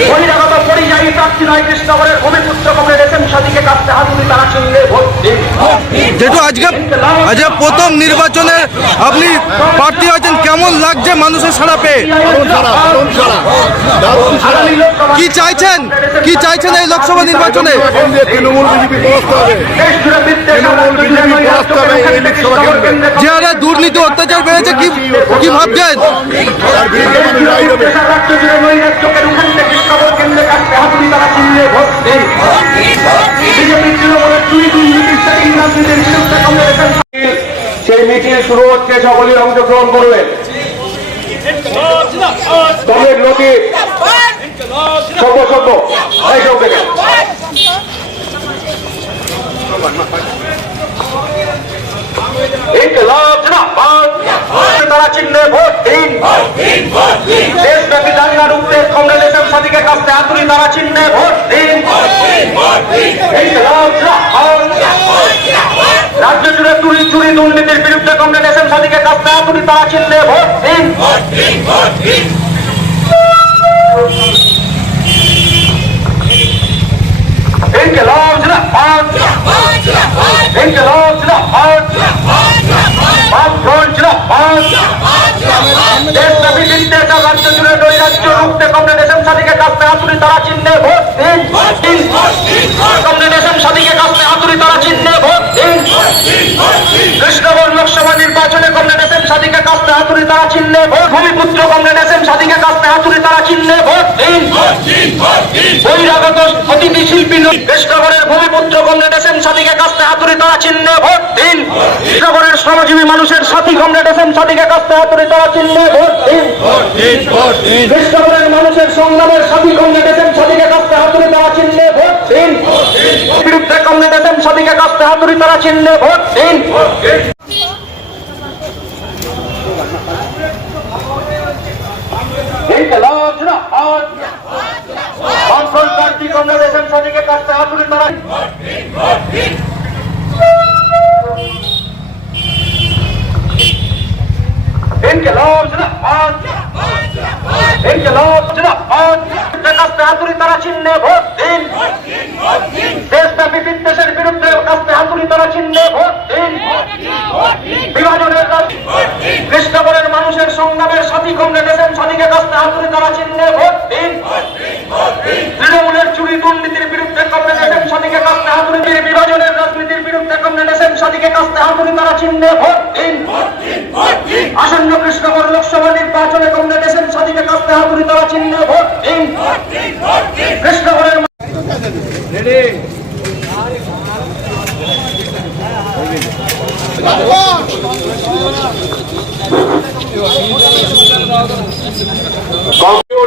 বহিরাগত পরিযায়ী প্রার্থী নয় কৃষ্ণগরের ভূমিপুত্র এম সাদিকে কাছে হাতুড়ি তারা চিনলে ভোট দিন যেহেতু আজকে আজকে প্রথম নির্বাচনের আপনি প্রার্থী হয়েছেন কেমন লাগছে মানুষের সাড়া পেয়ে? কি চাইছেন? কি চাইছেন এই লোকসভা নির্বাচনে? তৃণমূল বিজেপি যে হারে দুর্নীতি অত্যাচার বেড়েছে কি কি ভাবছেন? কেন্দ্রে তারা চিনলে ভোট বিজেপি তৃণমূলের দুই দুই সেটিং রাজনীতির বিরুদ্ধে কমরেড সেই মিছিল শুরু হচ্ছে, সকলেই অংশগ্রহণ করলেন দলের লোকে সভ্য সভ্য এই সব দেখেন ইনকলাব জিন্দাবাদ তারা চিহ্নে ভোট দিন। দেশব্যাপী দাঙ্গা রুখতে কংগ্রেস এসএম সাদিকে কাছে হাতুড়ি তারা চিহ্নে ভোট দিন। রাজ্য জুড়ে চুরি চুরি দুর্নীতির বিরুদ্ধে কংগ্রেস এসএম সাদিকে কাছে হাতুড়ি তারা চিহ্নে ভোট দিন। ইনকলাব জিন্দাবাদ ইনকলাব জিন্দাবাদ বামফ্রন্ট জিন্দাবাদ দেশব্যাপী বিদ্বেষা রাজ্য জুড়ে নৈরাজ্য রুখতে তারা চিহ্নে ভোট দিন। কংগ্রেস এসএম সাদিকে কাছে হাতুড়ি তারা চিহ্নে ভোট। ভোট ভূমিপুত্র শিল্পী ভূমিপুত্র ভোট দিন। শ্রমজীবী মানুষের সাথী কংগ্রেস এসএম সাদিকে কাছে হাতুড়ি তারা চিহ্নে ভোট দিন। কৃষ্ণগরের মানুষের সংগ্রামের সাথী কংগ্রেস এসএম সাদিকে কাছে হাতুড়ি তারা চিনলে ভোট দিন। বিরুদ্ধে কংগ্রেস এসএম সাদিকে কাছে হাতুড়ি তারা চিহ্নে ভোট দিন। কাছে হাতুড়ি তারা ইনকলাব তারা চিহ্নে ভোট দিন দেশব্যাপী বিদ্বেষের বিরুদ্ধে কাছে হাতুড়ি তারা চিহ্নে ভোট বিভাজনের রাজ- মানুষের সংগ্রামের সাথী কংগ্রেস এসএম সাদিকে কাছে হাতুড়ি তারা চিহ্নে ভোট দিন তৃণমূলের চুরি দুর্নীতির বিরুদ্ধে কংগ্রেস এসএম সাদিকে কাছে হাতুড়ি বিভাজনের রাজনীতির বিরুদ্ধে কংগ্রেস এসএম সাদিকে কাছে হাতুড়ি তারা চিহ্নে ভোট দিন আসন্ন কৃষ্ণগর লোকসভা নির্বাচনে কংগ্রেস এসএম সাদিকে কাছে হাতুড়ি তারা চিহ্নে ভোট দিন। কৃষ্ণগরের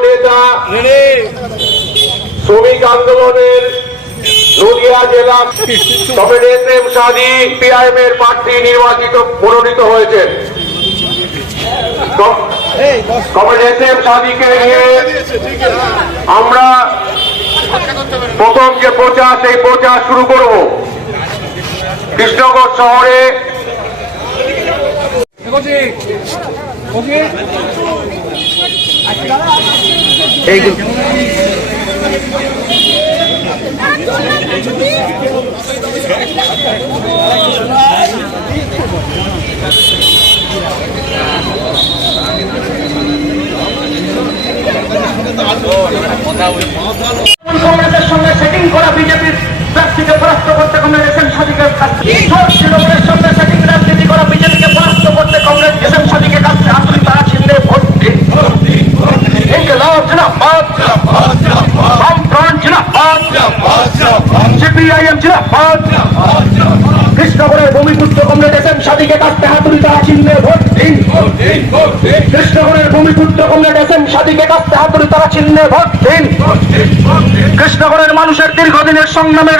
নেতা শ্রমিক আন্দোলনের নদিয়া জেলা তবে এস এম সাদি পিআইএম এর প্রার্থী নির্বাচিত মনোনীত হয়েছেন। এস এম সাদিকে নিয়ে? আমরা প্রথম যে প্রচার সেই প্রচার শুরু করব। কৃষ্ণগড় শহরে কংগ্রেসের সঙ্গে সেটিং করা বিজেপির প্রার্থীকে পরাস্ত করতে কংগ্রেস এসএম সাদিকের তৃণমূলের সঙ্গে সেটিং রাজনীতি করা বিজেপিকে পরাস্ত করতে কংগ্রেস এসএম সাদিকের কাছে হাতুড়ি তারা চিহ্নে ভোট দিন ইনকলাব জিন্দাবাদ বামফ্রন্ট জিন্দাবাদ সিপিআইএম জিন্দাবাদ। কৃষ্ণগড়ের ভূমিপুত্র এসএম সাদিকে কাছে হাতুড়ি তারা চিহ্নে ভোট দিন। কৃষ্ণগড়ের ভূমিপুত্র এসএম সাদিকে কাছে হাতুড়ি তারা চিহ্নে ভোট দিন। কৃষ্ণগড়ের মানুষের দীর্ঘদিনের সংগ্রামের